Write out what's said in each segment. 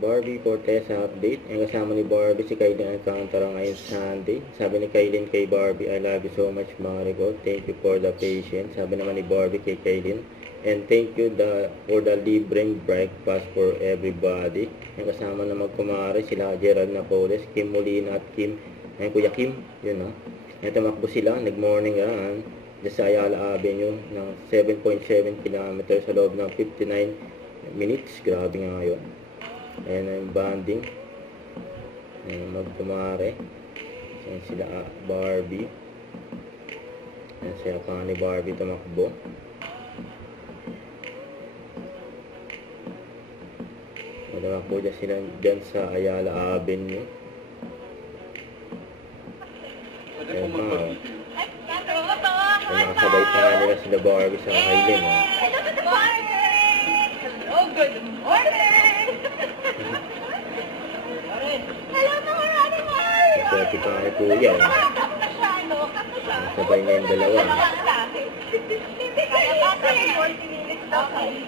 Barbie Fortesa update. Ang kasama ni Barbie si Kailin Alcantara ngayon Sunday. Sabi ni Kailin kay Barbie, I love you so much, Marigo. Thank you for the patience. Sabi naman ni Barbie kay Kailin, and thank you for the libreng breakfast for everybody. Ang kasama naman kumare sila Gerald Napoles, Kim Molina at Kuya Kim. Yun na. Tumakbo sila, nag-morning run sa Ayala Avenue ng 7.7 km sa loob ng 59 minutes. Grabe nga yun. Ayan yung banding. Ayan, magkumare. Ayan sila Barbie. Ayan siya pa ni Barbie tumakbo. Tumakbo dyan sila dyan sa Ayala Avenue. Ayan pa. Nakasabay pa nga nila sila Barbie sa Kailin. Oh, good morning! Hello, mga animals! Swerte pa nga ni Kuya. Sabay na yung dalawa. Kaya kasi 40 minutes daw kayo.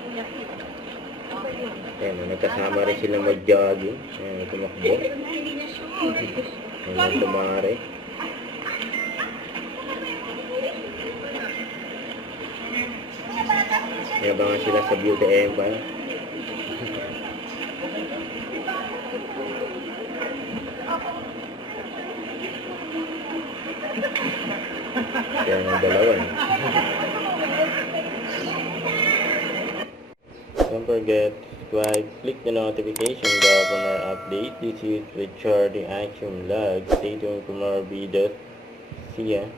Ayan, nagkasama rin sila mag-jogging. Ayan, tumakbo. Ayan, tumare. Yabangan sila sa Beauty Empire. Yan ang dalawa. Don't forget to subscribe, click the notification bell for more update. This is Richard the Action Vlog. Stay tuned for more videos. See ya.